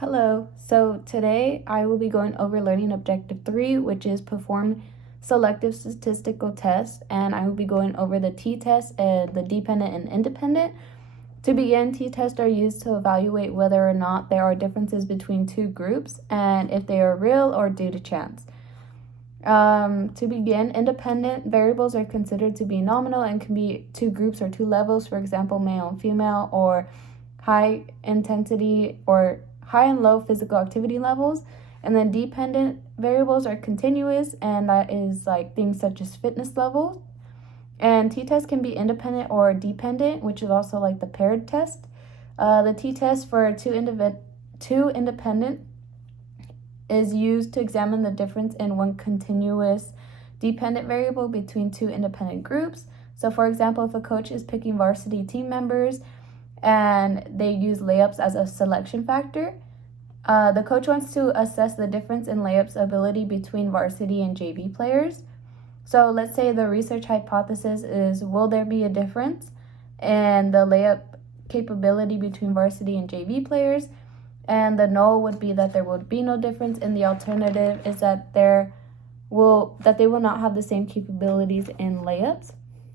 Hello, so today I will be going over learning objective 3, which is perform selective statistical tests, and I will be going over the t-test and the dependent and independent. To begin, t-tests are used to evaluate whether or not there are differences between two groups and if they are real or due to chance. To begin, independent variables are considered to be nominal and can be two groups or two levels, for example, male and female, or high intensity or high and low physical activity levels. And then dependent variables are continuous, and that is like things such as fitness levels. And t-test can be independent or dependent, which is also like the paired test. The t-test for two independent is used to examine the difference in one continuous dependent variable between two independent groups. So for example, if a coach is picking varsity team members and they use layups as a selection factor, the coach wants to assess the difference in layups ability between varsity and JV players. So let's say the research hypothesis is, will there be a difference in the layup capability between varsity and JV players? And the no would be that there would be no difference, and the alternative is that they will not have the same capabilities in layups.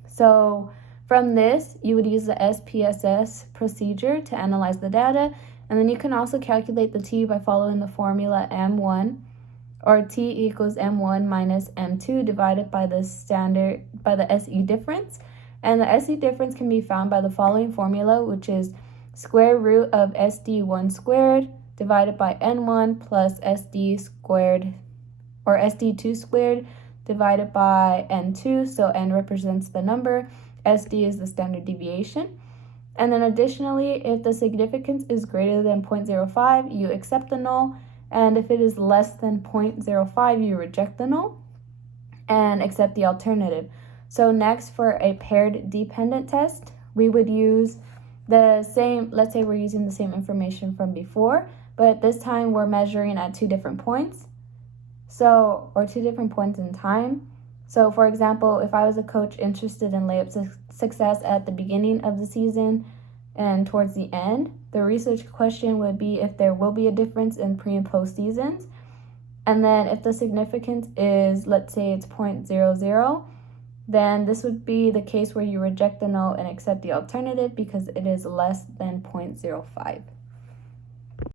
So from this, you would use the SPSS procedure to analyze the data, and then you can also calculate the t by following the formula M1, or t equals M1 minus M2 divided by the SE difference. And the SE difference can be found by the following formula, which is square root of SD1 squared divided by N1 plus SD squared, or SD2 squared divided by N2. So N represents the number, SD is the standard deviation. And then additionally, if the significance is greater than 0.05, you accept the null. And if it is less than 0.05, you reject the null and accept the alternative. So next, for a paired dependent test, we would use the same, let's say we're using the same information from before, but this time we're measuring at two different points. Or two different points in time. So for example, if I was a coach interested in layup success at the beginning of the season and towards the end, the research question would be if there will be a difference in pre and post seasons. And then if the significance is, let's say it's 0.00, then this would be the case where you reject the null and accept the alternative because it is less than 0.05.